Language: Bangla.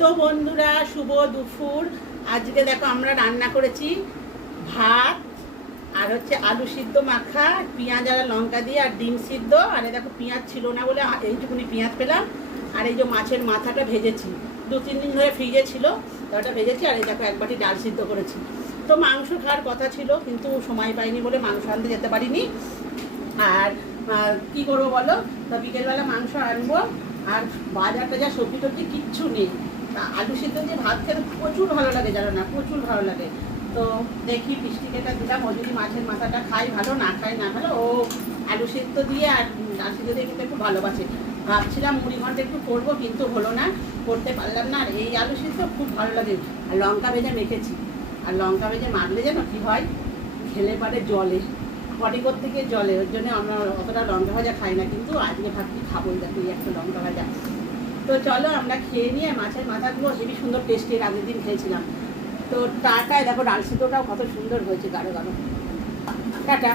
তো বন্ধুরা, শুভ দুপুর। আজকে দেখো আমরা রান্না করেছি ভাত আর হচ্ছে আলু সিদ্ধ মাখা, পেঁয়াজ আর লঙ্কা দিয়ে, আর ডিম সিদ্ধ। আর দেখো পেঁয়াজ ছিল না বলে এইটুকুনি পেঁয়াজ পেলাম। আর এই যে মাছের মাথাটা ভেজেছি, 2-3 দিন ধরে ফ্রিজে ছিল, ওটা ভেজেছি। আর এই দেখো এক বাটি ডাল সিদ্ধ করেছি। তো মাংস খাওয়ার কথা ছিল, কিন্তু সময় পাইনি বলে মাংস আনতে যেতে পারিনি। আর কি করবো বলো, তো বিকেলবেলা মাংস আনবো। আর বাজার টাজার সবজি টবজি কিচ্ছু নেই। তা আলু সিদ্ধ দিয়ে ভাত খেতে প্রচুর ভালো লাগে, জানো না, প্রচুর ভালো লাগে। তো দেখি বৃষ্টিকেটা দিলাম, ও যদি মাছের মাথাটা খাই ভালো, না খাই না ভালো। ও আলু সিদ্ধ দিয়ে আর ডাল সিদ্ধ দিয়ে খেতে খুব ভালোবাসে। ভাবছিলাম মুড়ি ঘন্টা একটু করবো, কিন্তু হলো না, করতে পারলাম না। আর এই আলু সিদ্ধ খুব ভালো লাগে। আর লঙ্কা ভেজে মেখেছি, আর লঙ্কা ভেজে মাখলে যেন কী হয়, খেলে পারে জলে, বডি করতে গিয়ে জলে। ওর জন্য আমরা অতটা লঙ্কা ভাজা খাই না, কিন্তু আজকে ভাবছি খাবোই, দেখো এই একটা লঙ্কা ভাজা। তো চলো আমরা খেয়ে নিয়ে। মাছের মাথাগুলো হেবি সুন্দর টেস্টি, আগের দিন খেয়েছিলাম। তো টাটায় দেখো ডাল সিদ্ধটাও কত সুন্দর হয়েছে, গাঢ় গাঢ়। টাটা।